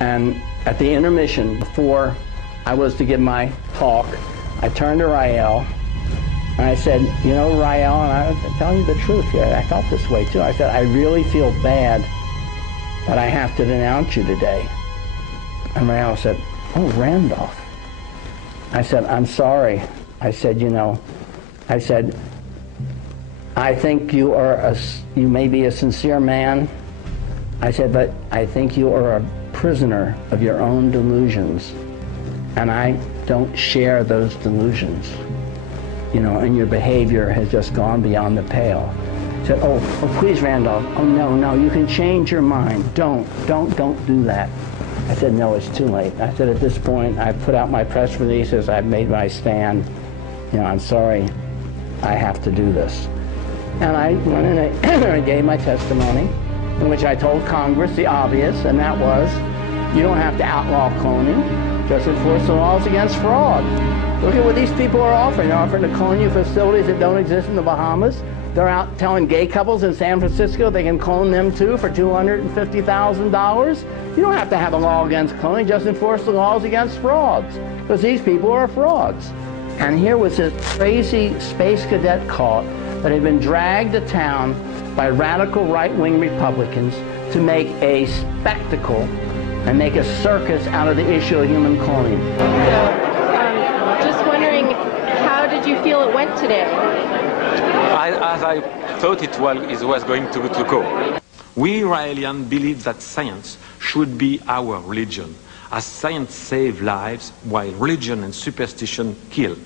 And at the intermission, before I was to give my talk, I turned to Rael and I said, you know, Rael, and I'm telling you the truth here, I felt this way too. I said, I really feel bad that I have to denounce you today. And Rael said, oh, Randolph. I said, I'm sorry. I said, you know, I said, I think you may be a sincere man. I said, but I think you are a prisoner of your own delusions. And I don't share those delusions. You know, and your behavior has just gone beyond the pale. I said, oh, please, Randolph. Oh, no, you can change your mind. Don't do that. I said, no, it's too late. I said, at this point, I've put out my press releases. I've made my stand. You know, I'm sorry. I have to do this. And I went and I gave my testimony, in which I told Congress the obvious, and that was, you don't have to outlaw cloning, just enforce the laws against fraud. Look at what these people are offering. They're offering to clone you facilities that don't exist in the Bahamas. They're out telling gay couples in San Francisco they can clone them too for $250,000. You don't have to have a law against cloning, just enforce the laws against frauds, because these people are frauds. And here was this crazy space cadet cult that had been dragged to town by radical right-wing Republicans to make a spectacle and make a circus out of the issue of human cloning. Just wondering, how did you feel it went today? As I thought it was going to go. We Israelians believe that science should be our religion, as science saves lives while religion and superstition kill.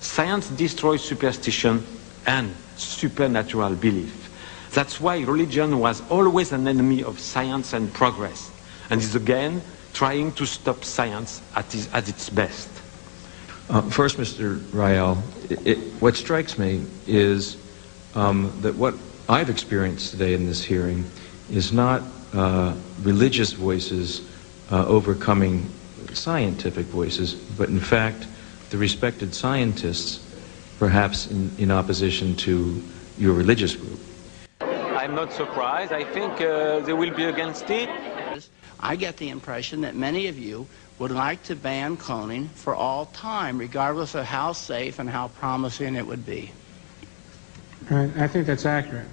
Science destroys superstition and supernatural belief. That's why religion was always an enemy of science and progress, and is again trying to stop science at its best. First, Mr. Rael, what strikes me is that what I've experienced today in this hearing is not religious voices overcoming scientific voices, but in fact the respected scientists, perhaps in opposition to your religious group. I'm not surprised. I think they will be against it. I get the impression that many of you would like to ban cloning for all time, regardless of how safe and how promising it would be. I think that's accurate.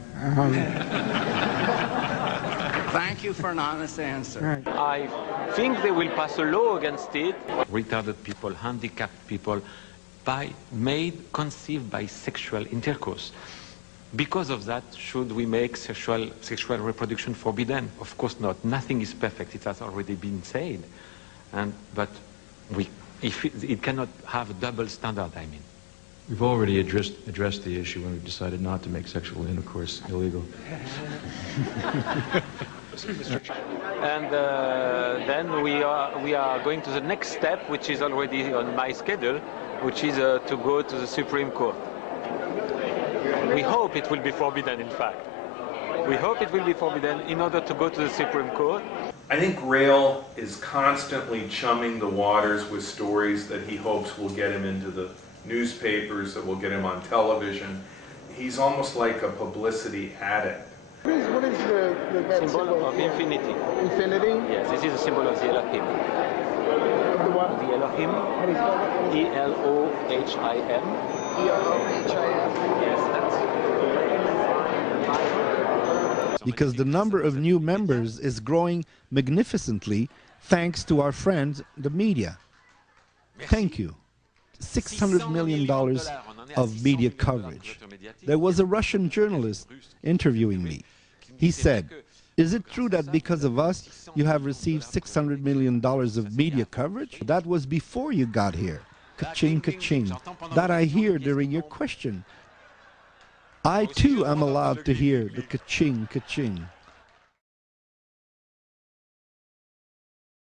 Thank you for an honest answer. Right. I think they will pass a law against it. Retarded people, handicapped people, conceived by sexual intercourse. Because of that, should we make sexual reproduction forbidden? Of course not. Nothing is perfect. It has already been said. But it cannot have a double standard, I mean. We've already addressed the issue when we decided not to make sexual intercourse illegal. And then we are going to the next step, which is already on my schedule, which is to go to the Supreme Court. We hope it will be forbidden, in fact. We hope it will be forbidden in order to go to the Supreme Court. I think Rael is constantly chumming the waters with stories that he hopes will get him into the newspapers, that will get him on television. He's almost like a publicity addict. What is the symbol of infinity? Infinity? Yes, this is a symbol of the Elohim. Of the what? The Elohim. How do you spell it? E-L-O-H-I-M. E-L-O-H-I-M. Yes, that's... Because the number of new members is growing magnificently thanks to our friends, the media. Thank you. $600 million of media coverage. There was a Russian journalist interviewing me. He said, is it true that because of us you have received $600 million of media coverage? That was before you got here. Ka-ching, ka-ching. That I hear during your question. I too am allowed to hear the ka-ching, ka-ching.